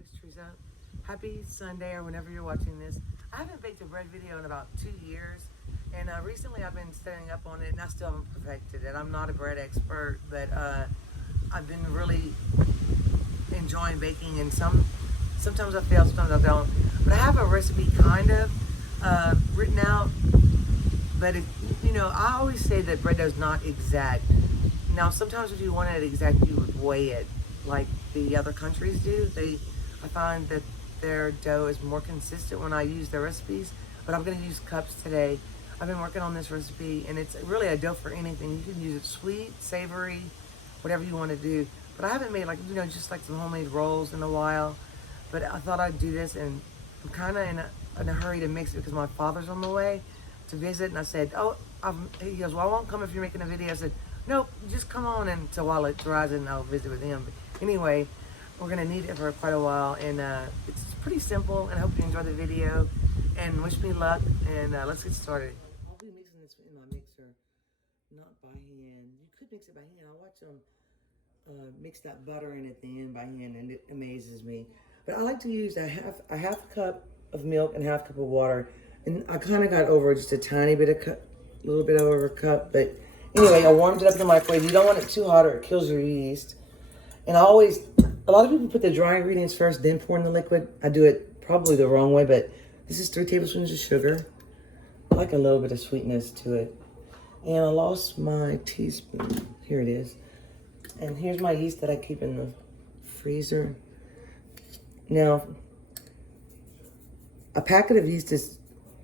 it's Tressa. Happy Sunday or whenever you're watching this. I haven't baked a bread video in about 2 years, and recently I've been studying up on it, and I still haven't perfected it. I'm not a bread expert, but I've been really enjoying baking, and sometimes I fail, sometimes I don't. But I have a recipe kind of written out, but I always say that bread dough is not exact. Now, sometimes if you want it exact, you would weigh it like the other countries do. I find that their dough is more consistent when I use their recipes, but I'm going to use cups today. I've been working on this recipe, and it's really a dough for anything. You can use it sweet, savory, whatever you want to do. But I haven't made just like some homemade rolls in a while. But I thought I'd do this, and I'm kind of in a hurry to mix it because my father's on the way to visit, and I said, he goes, well, I won't come if you're making a video. I said, nope, just come on, and so while it dries, and I'll visit with him. But anyway, we're gonna need it for quite a while, and it's pretty simple, and I hope you enjoy the video, and wish me luck, and let's get started. I'll be mixing this in my mixer, not by hand. You could mix it by hand. I watch them mix that butter in at the end by hand, and it amazes me. But I like to use a half cup of milk and half cup of water, and I kind of got over just a tiny bit of cup, a little bit over a cup, but anyway, I warmed it up in the microwave. You don't want it too hot or it kills your yeast. And a lot of people put the dry ingredients first, then pour in the liquid. I do it probably the wrong way, but this is 3 tablespoons of sugar. I like a little bit of sweetness to it. And I lost my teaspoon. Here it is. And here's my yeast that I keep in the freezer. Now, a packet of yeast is,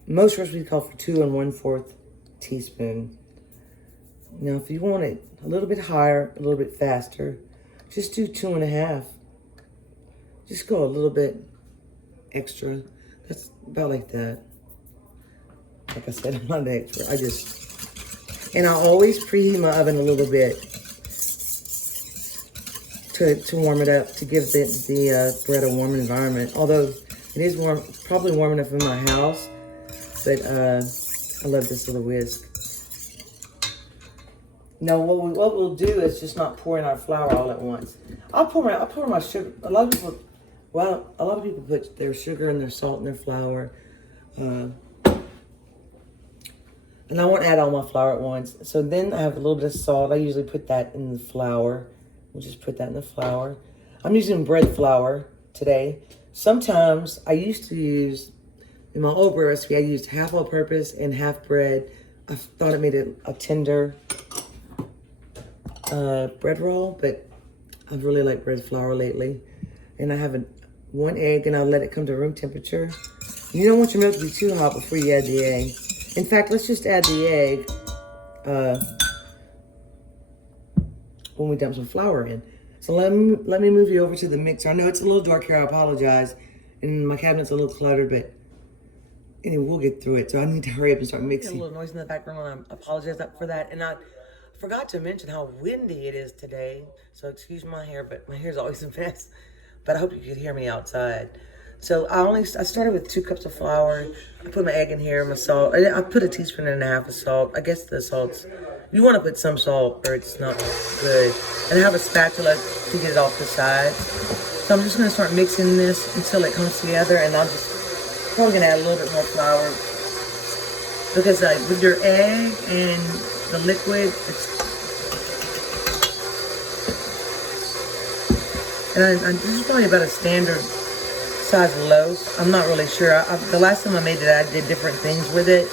most recipes call for 2 1/4 teaspoons. Now, if you want it a little bit higher, a little bit faster, just do 2 1/2. Just go a little bit extra. That's about like that. Like I said, I'm not an expert. And I always preheat my oven a little bit to warm it up, to give the bread a warm environment. Although it is warm, probably warm enough in my house, but I love this little whisk. Now, what we'll do is just not pour in our flour all at once. I'll pour my sugar. A lot of people put their sugar and their salt and their flour. And I won't add all my flour at once. So then I have a little bit of salt. I usually put that in the flour. We'll just put that in the flour. I'm using bread flour today. Sometimes I used to use, in my old bread recipe, I used half all-purpose and half bread. I thought it made it a tender bread roll, but I've really liked bread flour lately. And I have 1 egg, and I'll let it come to room temperature. You don't want your milk to be too hot before you add the egg. In fact, let's just add the egg when we dump some flour in. So let me move you over to the mixer. I know it's a little dark here, I apologize. And my cabinet's a little cluttered, but anyway, we'll get through it. So I need to hurry up and start mixing. A little noise in the background, and I apologize for that. And I forgot to mention how windy it is today. So excuse my hair, but my hair's always a mess. But I hope you could hear me outside. So I started with 2 cups of flour. I put my egg in here, my salt. I put a teaspoon and a half of salt. I guess the salt's, you want to put some salt or it's not good. And I have a spatula to get it off the sides. So I'm just going to start mixing this until it comes together, and I'm just probably going to add a little bit more flour. Because with your egg and the liquid, and this is probably about a standard size loaf. I'm not really sure. The last time I made it, I did different things with it.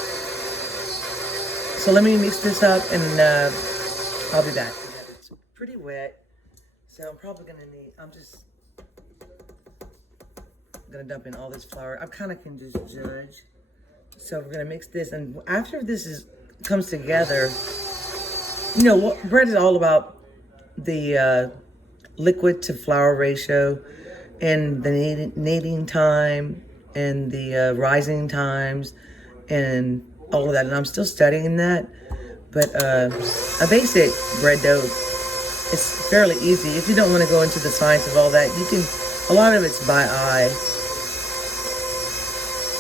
So let me mix this up, and I'll be back. It's pretty wet, so I'm probably gonna need, I'm just gonna dump in all this flour. I kind of can just judge. So we're gonna mix this, and after this comes together, you know what, bread is all about the liquid to flour ratio, and the kneading time, and the rising times, and all of that. And I'm still studying that, but a basic bread dough is fairly easy. If you don't want to go into the science of all that, you can, a lot of it's by eye.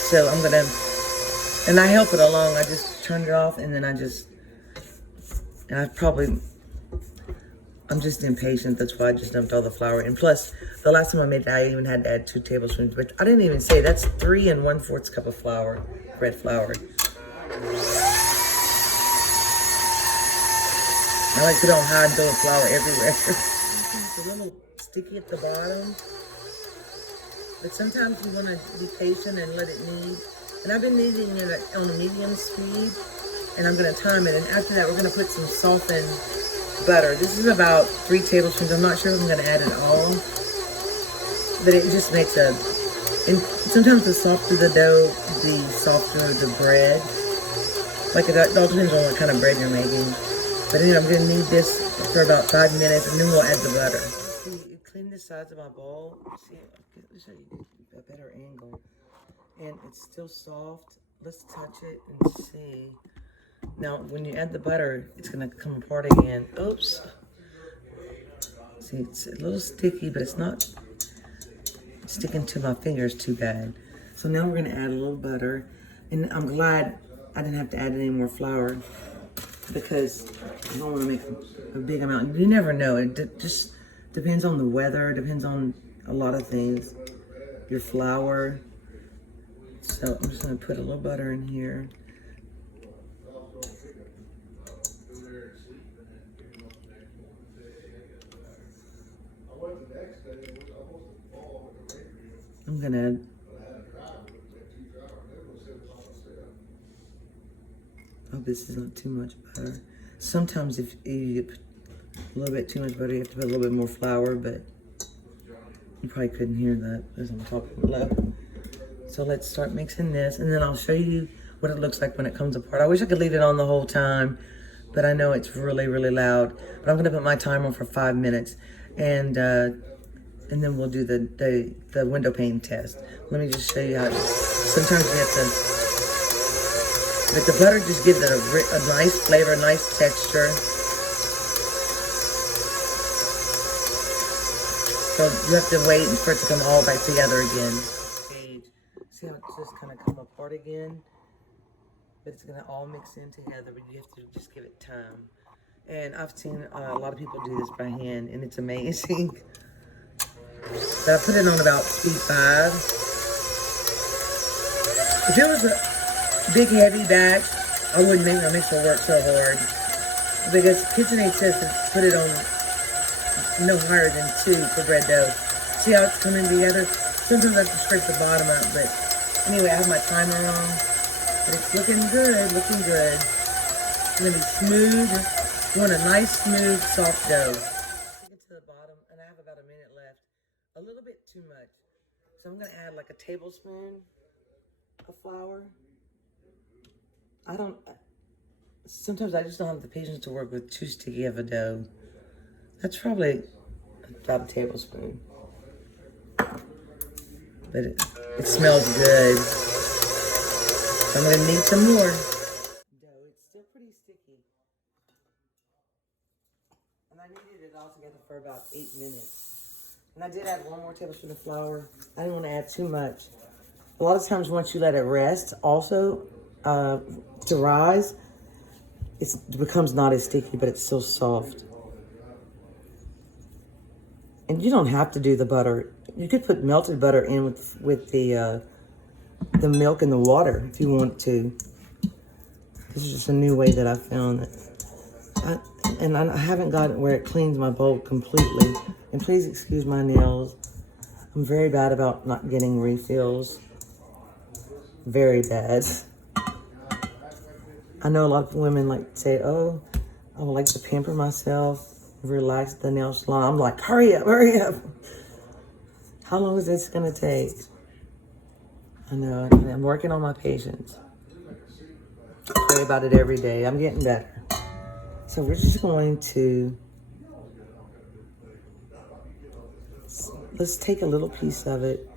So I'm gonna, and I help it along. I just turn it off, and then I probably I'm just impatient. That's why I just dumped all the flour. And plus, the last time I made it, I even had to add 2 tablespoons. But I didn't even say that's 3 1/4 cup of flour, red flour. I like to put on high and throw flour everywhere. It's a little sticky at the bottom. But sometimes you want to be patient and let it knead. And I've been kneading it on a medium speed. And I'm going to time it. And after that, we're going to put some softened butter. This is about 3 tablespoons. I'm not sure if I'm going to add it all. But it just makes a... And sometimes the softer the dough, the softer the bread. Like it all depends on what kind of bread you're making. But anyway, I'm going to knead this for about 5 minutes, and then we'll add the butter. See, clean the sides of my bowl. See, let me show you a better angle. And it's still soft. Let's touch it and see. Now, when you add the butter, it's going to come apart again. Oops. See, it's a little sticky, but it's not sticking to my fingers too bad. So now we're going to add a little butter. And I'm glad I didn't have to add any more flour because I don't want to make a big amount. You never know. It just depends on the weather. Depends on a lot of things. Your flour. So I'm just going to put a little butter in here. I'm gonna hope this is not too much butter. Sometimes if you put a little bit too much butter, you have to put a little bit more flour, but you probably couldn't hear that as I'm talking low. So let's start mixing this, and then I'll show you what it looks like when it comes apart. I wish I could leave it on the whole time, but I know it's really, really loud. But I'm gonna put my timer on for 5 minutes, and then we'll do the window pane test. Let me just show you how. Sometimes you have to, but the butter just gives it a nice flavor, nice texture. So you have to wait for it to come all back together again. See how it's just kind of come apart again? But it's gonna all mix in together, but you have to just give it time. And I've seen a lot of people do this by hand, and it's amazing. But I put it on about speed 5. If it was a big heavy batch, I wouldn't make my mixer work so hard. Because KitchenAid says to put it on no higher than 2 for bread dough. See how it's coming together? Sometimes I have to scrape the bottom out, but anyway, I have my timer on. But it's looking good, looking good. It's gonna be smooth. You want a nice, smooth, soft dough. Take it to the bottom, and I have about a minute left. A little bit too much. So I'm gonna add like a tablespoon of flour. Sometimes I just don't have the patience to work with too sticky of a dough. That's probably about a tablespoon. But it smells good. So I'm gonna need some more. Dough, it's still pretty sticky. And I kneaded it all together for about 8 minutes. And I did add 1 more tablespoon of flour. I didn't want to add too much. A lot of times once you let it rest also to rise, it becomes not as sticky, but it's still soft. And you don't have to do the butter. You could put melted butter in with the milk and the water if you want to. This is just a new way that I found it. And I haven't got it where it cleans my bowl completely. And please excuse my nails. I'm very bad about not getting refills. Very bad. I know a lot of women like to say, oh, I would like to pamper myself, relax the nail salon. I'm like, hurry up, hurry up. How long is this gonna take? I know, I'm working on my patience. I pray about it every day. I'm getting better. So we're just going to, let's take a little piece of it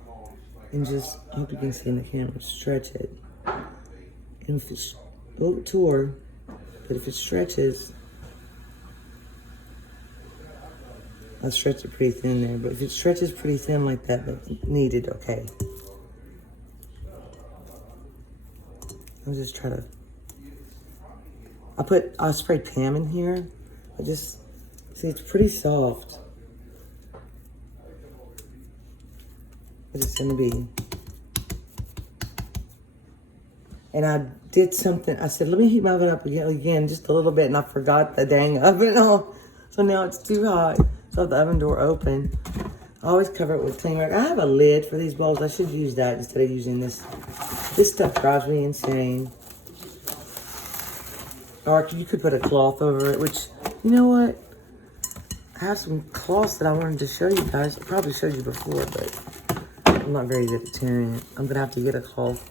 and just, I hope you can see in the camera, stretch it. And if it's a little tore, but if it stretches, I stretch it pretty thin there, but if it stretches pretty thin like that, but kneaded, okay. I'll just try to, I sprayed Pam in here, but just See, it's pretty soft. But it's gonna be. And I did something. I said, let me heat my oven up again just a little bit. And I forgot the dang oven on. So now it's too hot. So I have the oven door open. I always cover it with cling wrap. I have a lid for these bowls. I should use that instead of using this. This stuff drives me insane. Or you could put a cloth over it, which, you know what? I have some cloths that I wanted to show you guys. I probably showed you before, but I'm not very good at tearing it. I'm gonna have to get a cloth.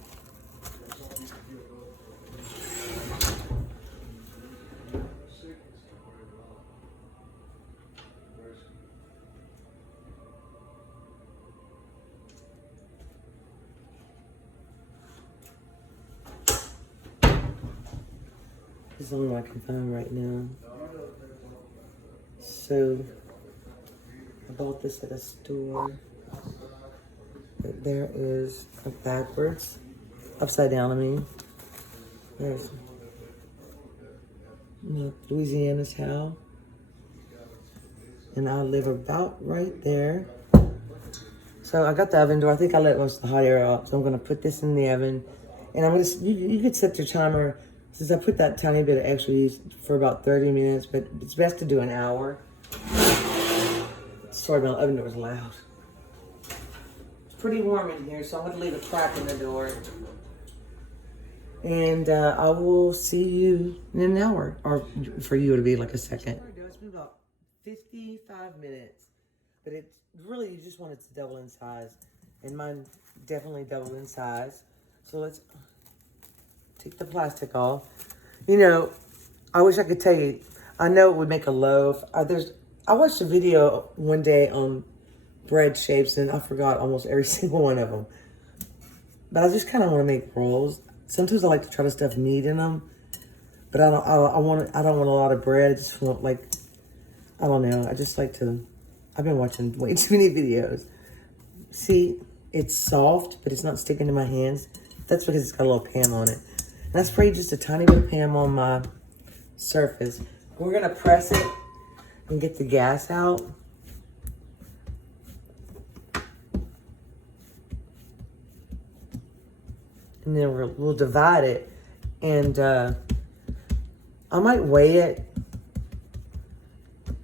This is the only one I can find right now. So, I bought this at a store. But there is, backwards, upside down, I mean. There's Louisiana's how. And I live about right there. So I got the oven door. I think I let most of the hot air out. So I'm gonna put this in the oven. And I'm gonna, you could set your timer. Since I put that tiny bit of extra yeast for about 30 minutes, but it's best to do an hour. Sorry, my oven door is loud. It's pretty warm in here, so I'm gonna leave a crack in the door. And I will see you in an hour, or for you it'll be like a second. It's been about 55 minutes, but it really, you just want it to double in size. And mine definitely doubled in size. So let's take the plastic off. You know, I wish I could tell you, I know it would make a loaf. I watched a video one day on bread shapes and I forgot almost every single one of them. But I just kind of want to make rolls. Sometimes I like to try to stuff meat in them, but I don't want a lot of bread. I just want, like, I don't know. I just like to, I've been watching way too many videos. See, it's soft, but it's not sticking to my hands. That's because it's got a little Pam on it. And I sprayed just a tiny bit of Pam on my surface. We're gonna press it and get the gas out. And then we'll divide it. And I might weigh it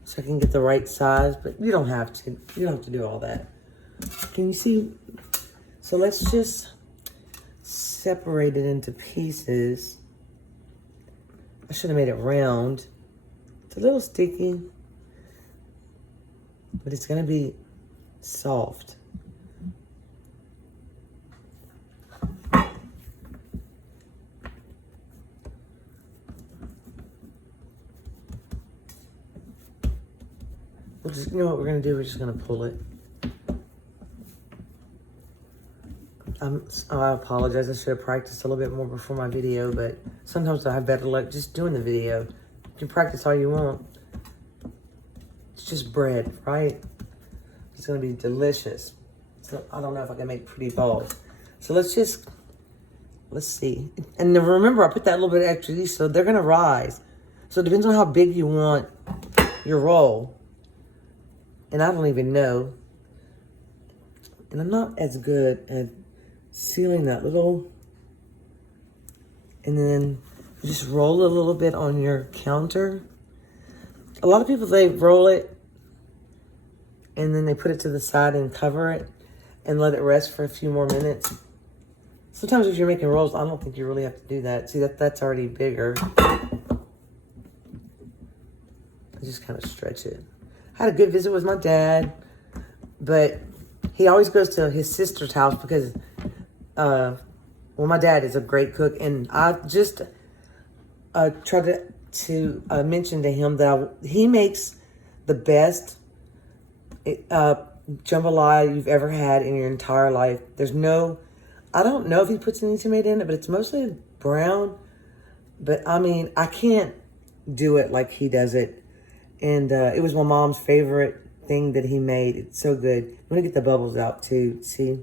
so I can get the right size, but you don't have to. You don't have to do all that. Can you see? So let's just separate it into pieces. I should have made it round. It's a little sticky, but it's gonna be soft. We'll just, you know what we're gonna do? We're just gonna pull it. I apologize. I should have practiced a little bit more before my video, but sometimes I have better luck just doing the video. You can practice all you want. It's just bread, right? It's gonna be delicious. So I don't know if I can make pretty balls. So let's see. And then remember, I put that little bit of extra yeast, so they're gonna rise. So it depends on how big you want your roll. And I don't even know. And I'm not as good at sealing that little. And then just roll a little bit on your counter. A lot of people, they roll it and then they put it to the side and cover it and let it rest for a few more minutes. Sometimes if you're making rolls, I don't think you really have to do that. See, that's already bigger. I just kind of stretch it. I had a good visit with my dad, but he always goes to his sister's house because, well, my dad is a great cook, and I just tried to mention to him that he makes the best jambalaya you've ever had in your entire life. There's no, I don't know if he puts any tomato in it, but it's mostly brown. But I mean, I can't do it like he does it. And it was my mom's favorite thing that he made. It's so good. I'm gonna get the bubbles out too, see?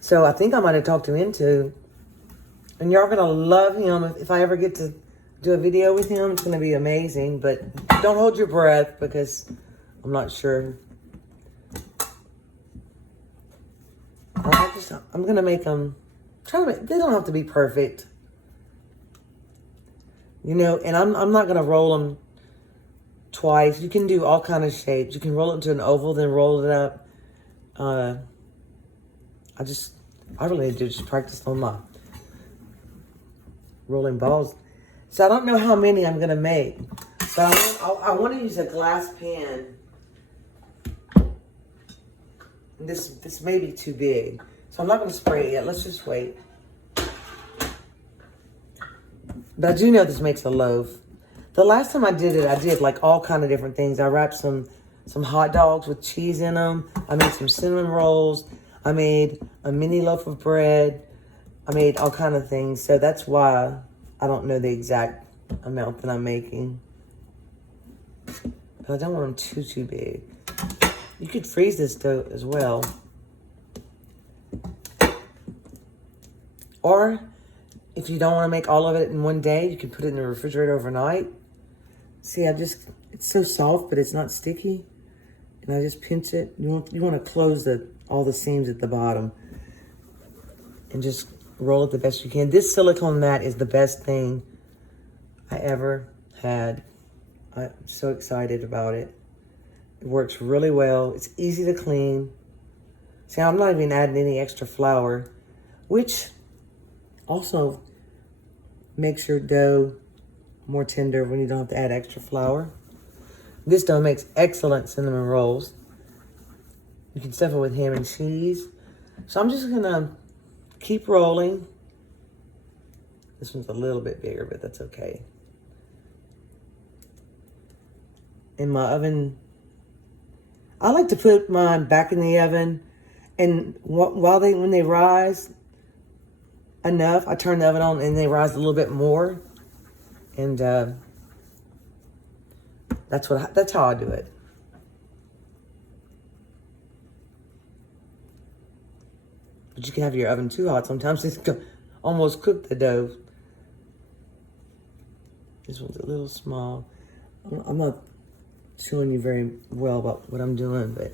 So I think I might have talked him into, and y'all gonna love him if I ever get to do a video with him. It's going to be amazing, but don't hold your breath because I'm not sure. I'm going to make them, they don't have to be perfect. You know, and I'm not going to roll them twice. You can do all kind of shapes. You can roll it into an oval, then roll it up. I really need to just practice on my rolling balls. So I don't know how many I'm going to make. But I want to use a glass pan. This may be too big. So I'm not going to spray it yet. Let's just wait. But I do know this makes a loaf. The last time I did it, I did like all kind of different things. I wrapped some hot dogs with cheese in them. I made some cinnamon rolls. I made a mini loaf of bread. I made all kind of things. So that's why I don't know the exact amount that I'm making. But I don't want them too big. You could freeze this dough as well. Or if you don't want to make all of it in one day, you can put it in the refrigerator overnight. See, it's so soft, but it's not sticky. And I just pinch it. You want to close all the seams at the bottom. And just roll it the best you can. This silicone mat is the best thing I ever had. I'm so excited about it. It works really well. It's easy to clean. See, I'm not even adding any extra flour, which also makes your dough more tender when you don't have to add extra flour. This dough makes excellent cinnamon rolls. You can stuff it with ham and cheese. So I'm just gonna keep rolling. This one's a little bit bigger, but that's okay. In my oven, I like to put mine back in the oven, and when they rise enough, I turn the oven on and they rise a little bit more. And that's how I do it. But you can have your oven too hot sometimes. It's almost cook the dough. This one's a little small. I'm not showing you very well about what I'm doing, but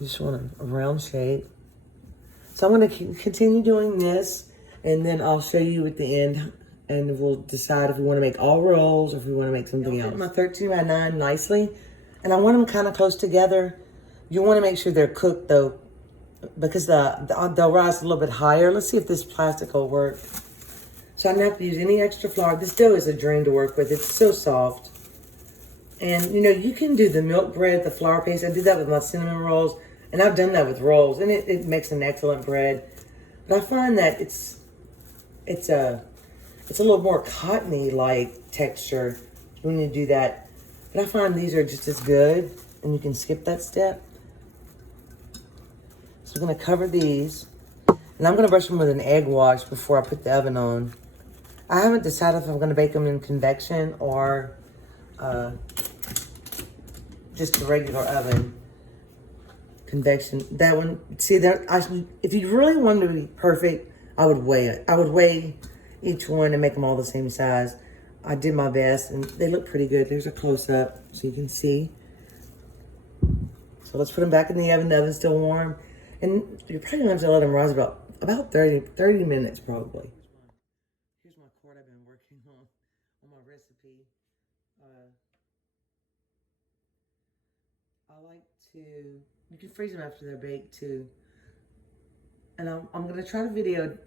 you just want a round shape. So I'm going to continue doing this, and then I'll show you at the end, and we'll decide if we want to make all rolls or if we want to make something else. My 13 by 9 nicely, and I want them kind of close together. You want to make sure they're cooked though, because they'll rise a little bit higher. Let's see if this plastic will work. So I don't have to use any extra flour. This dough is a dream to work with. It's so soft. And you know, you can do the milk bread, the flour paste. I did that with my cinnamon rolls, and I've done that with rolls, and it makes an excellent bread. But I find that it's a little more cottony like texture when you do that. But I find these are just as good, and you can skip that step. So I'm gonna cover these, and I'm gonna brush them with an egg wash before I put the oven on. I haven't decided if I'm gonna bake them in convection or just a regular oven. Convection, that one, see that, if you really wanted to be perfect, I would weigh it. I would weigh each one and make them all the same size. I did my best, and they look pretty good. There's a close-up so you can see. So let's put them back in the oven. The oven's still warm. And you're probably going to have to let them rise about 30 minutes probably. Here's my cord I've been working on my recipe. I like to, you can freeze them after they're baked too. And I'm going to try to video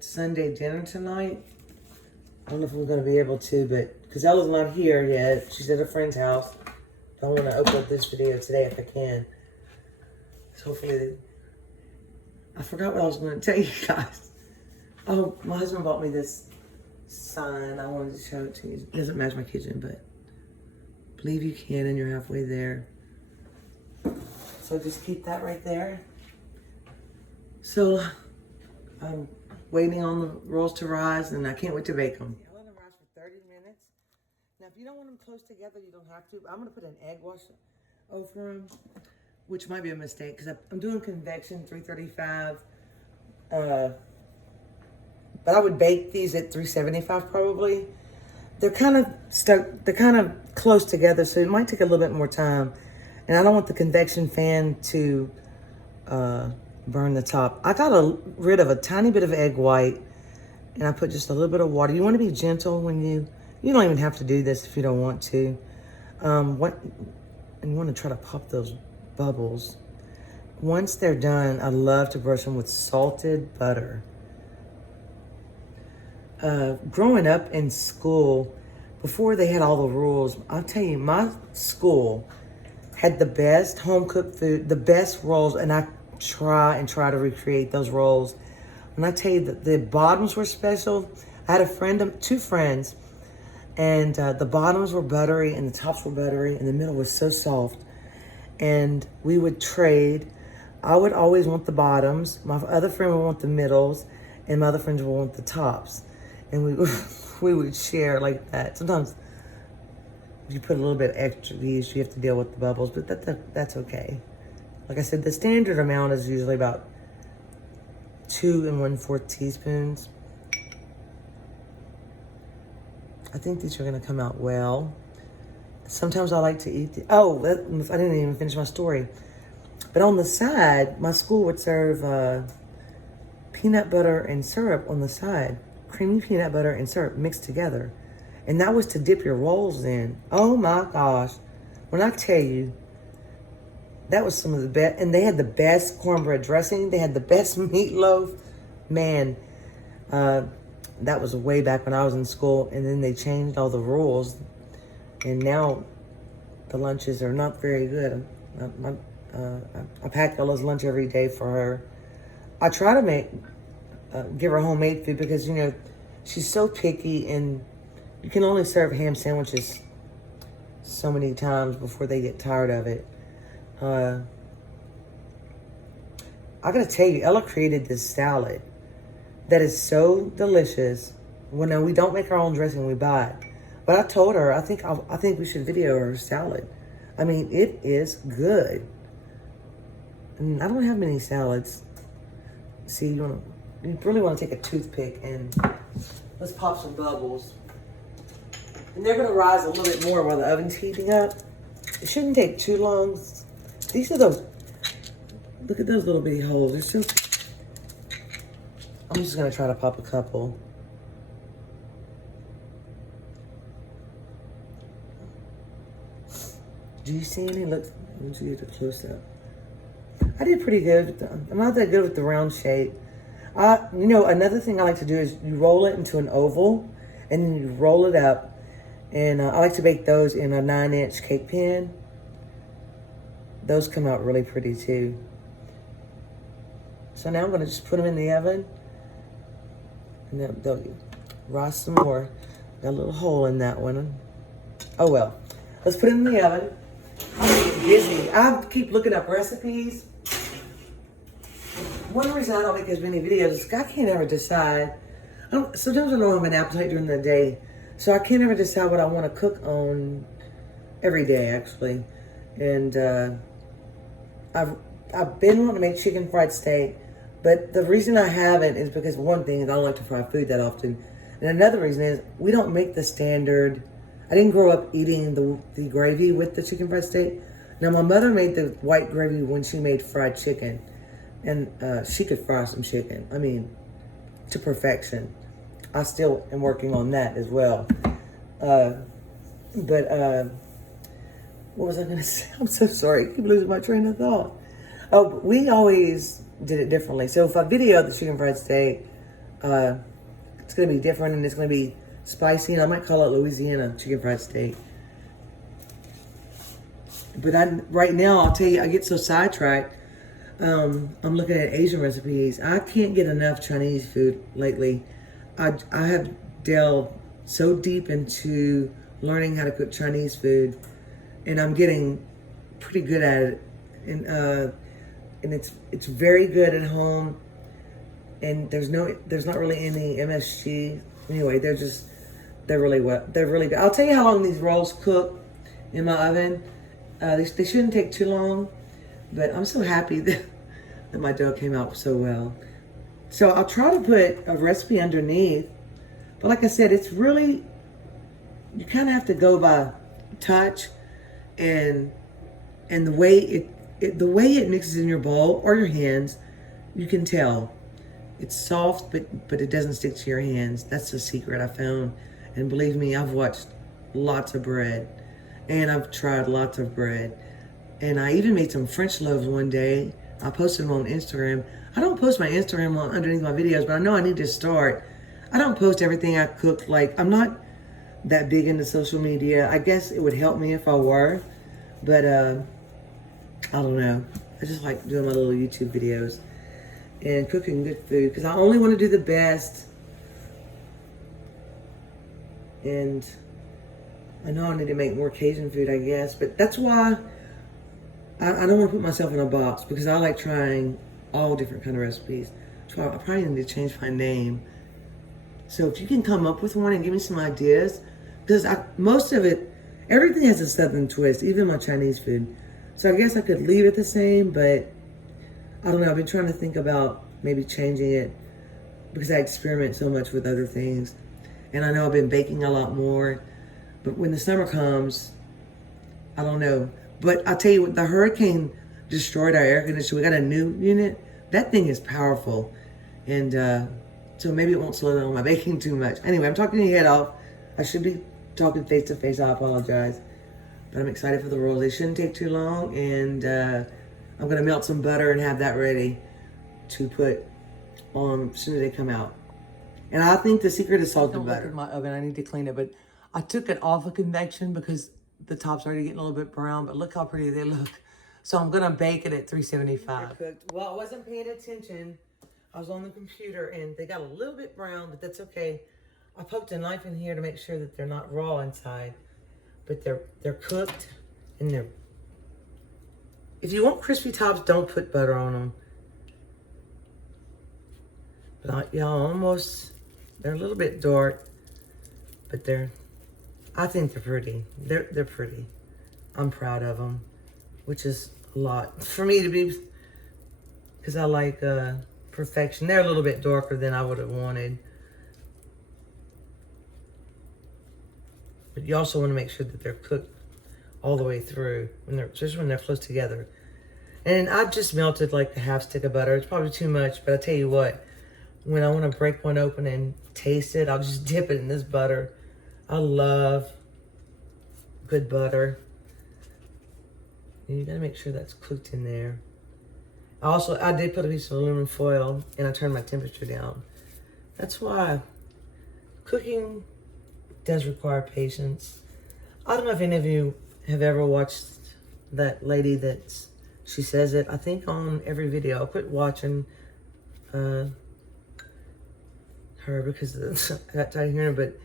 Sunday dinner tonight. I don't know if we're going to be able to, but because Ella's not here yet. She's at a friend's house. I want to upload this video today if I can. So hopefully, I forgot what I was going to tell you guys. Oh, my husband bought me this sign. I wanted to show it to you. It doesn't match my kitchen, but believe you can, and you're halfway there. So just keep that right there. So I'm waiting on the rolls to rise, and I can't wait to bake them. I let them rise for 30 minutes. Now, if you don't want them close together, you don't have to. I'm going to put an egg wash over them, which might be a mistake because I'm doing convection 335. but I would bake these at 375 probably. They're kind of stuck, they're kind of close together, so it might take a little bit more time. And I don't want the convection fan to burn the top. I got rid of a tiny bit of egg white, and I put just a little bit of water. You want to be gentle when you don't even have to do this if you don't want to. And you want to try to pop those bubbles. Once they're done, I love to brush them with salted butter. Growing up in school, before they had all the rules, I'll tell you, my school had the best home cooked food, the best rolls, and I try to recreate those rolls. When I tell you that the bottoms were special, I had two friends, and the bottoms were buttery and the tops were buttery and the middle was so soft. And we would trade. I would always want the bottoms. My other friend would want the middles, and my other friends would want the tops. And we would share like that. Sometimes if you put a little bit extra yeast, you have to deal with the bubbles, but that's okay. Like I said, the standard amount is usually about 2 1/4 teaspoons. I think these are gonna come out well. Sometimes I like to eat I didn't even finish my story. But on the side, my school would serve peanut butter and syrup on the side. Creamy peanut butter and syrup mixed together. And that was to dip your rolls in. Oh my gosh. When I tell you, that was some of the best. And they had the best cornbread dressing. They had the best meatloaf. Man, that was way back when I was in school. And then they changed all the rules. And now the lunches are not very good. I pack Ella's lunch every day for her. I try to give her homemade food because, you know, she's so picky, and you can only serve ham sandwiches so many times before they get tired of it. I gotta tell you, Ella created this salad that is so delicious. Well, no, we don't make our own dressing, we buy it. But I told her, I think we should video her salad. I mean, it is good. And I don't have many salads. See, you really want to take a toothpick and let's pop some bubbles. And they're gonna rise a little bit more while the oven's heating up. It shouldn't take too long. These are look at those little bitty holes. They're so, I'm just gonna try to pop a couple. Do you see any? Look, let me get a close up. I did pretty good. I'm not that good with the round shape. You know, another thing I like to do is you roll it into an oval and then you roll it up. And I like to bake those in a 9-inch cake pan. Those come out really pretty too. So now I'm gonna just put them in the oven. And then they'll rise some more. Got a little hole in that one. Oh well. Let's put it in the oven. I'm getting busy. I keep looking up recipes. One reason I don't make as many videos is I can't ever decide. Sometimes I don't have an appetite during the day, so I can't ever decide what I want to cook on every day, actually. And I've been wanting to make chicken fried steak, but the reason I haven't is because one thing is I don't like to fry food that often, and another reason is we don't make the standard. I didn't grow up eating the gravy with the chicken fried steak. Now, my mother made the white gravy when she made fried chicken. And she could fry some chicken. I mean, to perfection. I still am working on that as well. What was I going to say? I'm so sorry. I keep losing my train of thought. Oh, we always did it differently. So if I video the chicken fried steak, it's going to be different, and it's going to be spicy, and I might call it Louisiana chicken fried steak. But right now, I'll tell you, I get so sidetracked. I'm looking at Asian recipes. I can't get enough Chinese food lately. I have delved so deep into learning how to cook Chinese food, and I'm getting pretty good at it. And it's very good at home. And there's not really any MSG. Anyway, they're really good. I'll tell you how long these rolls cook in my oven. They shouldn't take too long. But I'm so happy that my dough came out so well. So I'll try to put a recipe underneath. But like I said, it's really, you kind of have to go by touch and the way the way it mixes in your bowl or your hands. You can tell it's soft, but it doesn't stick to your hands. That's the secret I found. And believe me, I've watched lots of bread, and I've tried lots of bread, and I even made some French loaves one day. I posted them on Instagram. I don't post my Instagram on underneath my videos, but I know I need to start. I don't post everything I cook. Like, I'm not that big into social media. I guess it would help me if I were, but I don't know. I just like doing my little YouTube videos and cooking good food because I only want to do the best. And I know I need to make more Cajun food, I guess, but that's why I don't want to put myself in a box because I like trying all different kind of recipes. So I probably need to change my name. So if you can come up with one and give me some ideas, because most of it, everything has a southern twist, even my Chinese food. So I guess I could leave it the same, but I don't know. I've been trying to think about maybe changing it because I experiment so much with other things. And I know I've been baking a lot more, but when the summer comes, I don't know. But I'll tell you what, the hurricane destroyed our air conditioner. We got a new unit. That thing is powerful. And so maybe it won't slow down my baking too much. Anyway, I'm talking your head off. I should be talking face to face. I apologize. But I'm excited for the rolls. They shouldn't take too long. And I'm going to melt some butter and have that ready to put on as soon as they come out. And I think the secret is salted butter. My oven, I need to clean it, but I took it off of convection because the top's already getting a little bit brown, but look how pretty they look. So I'm gonna bake it at 375. Well, I wasn't paying attention. I was on the computer and they got a little bit brown, but that's okay. I poked a knife in here to make sure that they're not raw inside, but they're cooked and they're, if you want crispy tops, don't put butter on them. But y'all almost, they're a little bit dark, but I think they're pretty. They're pretty. I'm proud of them, which is a lot for me to be, because I like perfection. They're a little bit darker than I would have wanted. But you also want to make sure that they're cooked all the way through, just when they're close together. And I've just melted like a half stick of butter. It's probably too much, but I tell you what, when I want to break one open and taste it, I'll just dip it in this butter. I love good butter. And you gotta make sure that's cooked in there. I did put a piece of aluminum foil and I turned my temperature down. That's why cooking does require patience. I don't know if any of you have ever watched that lady she says it, I think on every video. I quit watching her because I got tired of hearing her, but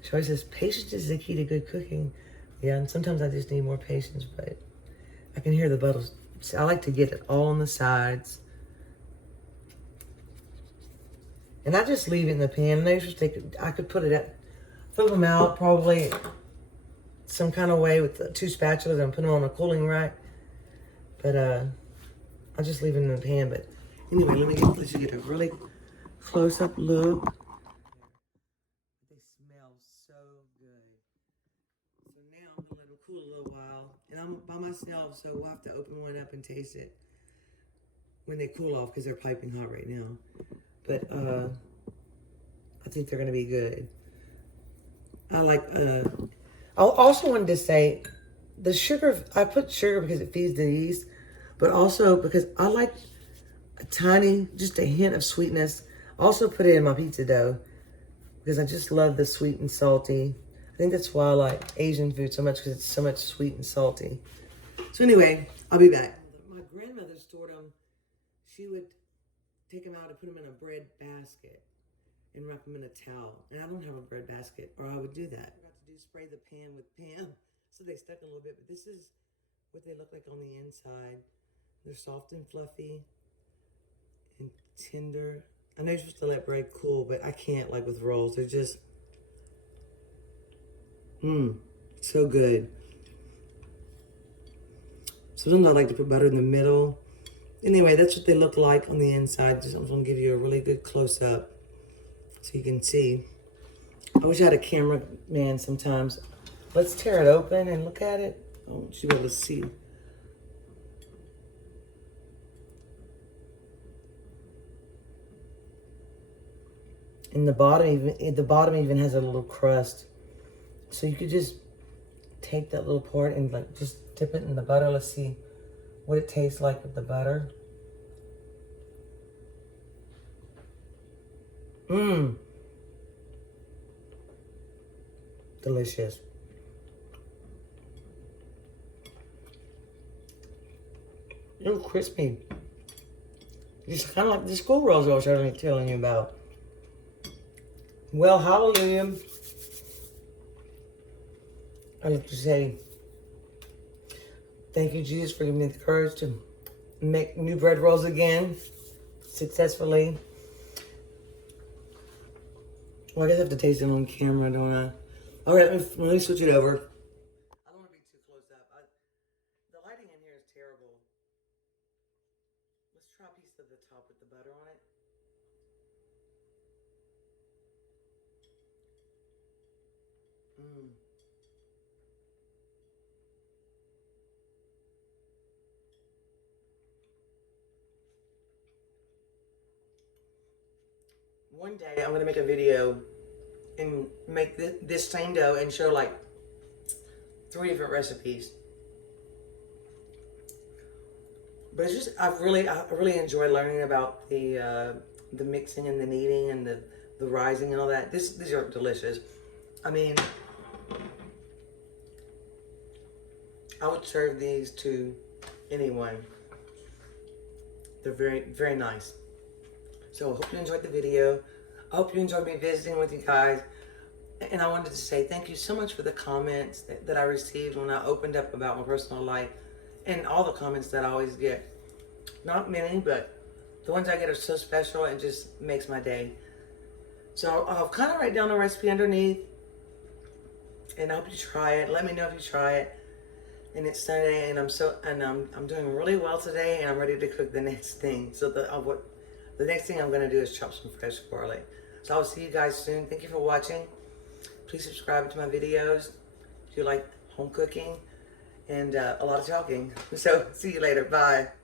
she always says, patience is the key to good cooking. Yeah, and sometimes I just need more patience, but I can hear the bubbles. I like to get it all on the sides. And I just leave it in the pan. And I could put it throw them out probably some kind of way with the 2 spatulas and put them on a cooling rack. But I'll just leave it in the pan. But anyway, let you get a really close-up look. They smell so good. So now I'm gonna let them cool a little while. And I'm by myself, so we'll have to open one up and taste it when they cool off because they're piping hot right now. But I think they're gonna be good. I also wanted to say the sugar, I put sugar because it feeds the yeast, but also because I like just a hint of sweetness. I also put it in my pizza dough because I just love the sweet and salty. I think that's why I like Asian food so much, because it's so much sweet and salty. So anyway, I'll be back. My grandmother stored them. She would take them out and put them in a bread basket and wrap them in a towel. And I don't have a bread basket, or I would do that. I forgot to spray the pan with Pam, so they stuck a little bit. But this is what they look like on the inside. They're soft and fluffy and tender. I know you're supposed to let bread cool, but I can't, like with rolls. They're just, so good. Sometimes I like to put butter in the middle Anyway, that's what they look like on the inside. Just, I'm going to give you a really good close-up so you can see. I wish I had a cameraman sometimes. Let's tear it open and look at it. I want you to be able to see. And the bottom even has a little crust. So you could just take that little part and like just dip it in the butter. Let's see what it tastes like with the butter. Mmm. Delicious. They're crispy. Just kind of like the school rolls I was telling you about. Well, hallelujah. I have to say, thank you, Jesus, for giving me the courage to make new bread rolls again successfully. Well, I guess I have to taste it on camera, don't I? All right, let me switch it over. I don't want to be too close up. The lighting in here is terrible. Let's try a piece of the top with the butter on it. Mmm. One day I'm going to make a video and make this same dough and show like 3 different recipes. But it's just, I really enjoy learning about the mixing and the kneading and the rising and all that. These are delicious. I mean, I would serve these to anyone. They're very, very nice. So I hope you enjoyed the video. I hope you enjoyed me visiting with you guys. And I wanted to say thank you so much for the comments that I received when I opened up about my personal life. And all the comments that I always get. Not many, but the ones I get are so special. It just makes my day. So I'll kind of write down the recipe underneath. And I hope you try it. Let me know if you try it. And it's Sunday, and I'm doing really well today, and I'm ready to cook the next thing. So the next thing I'm going to do is chop some fresh garlic. So I'll see you guys soon. Thank you for watching. Please subscribe to my videos if you like home cooking and a lot of talking. So see you later. Bye.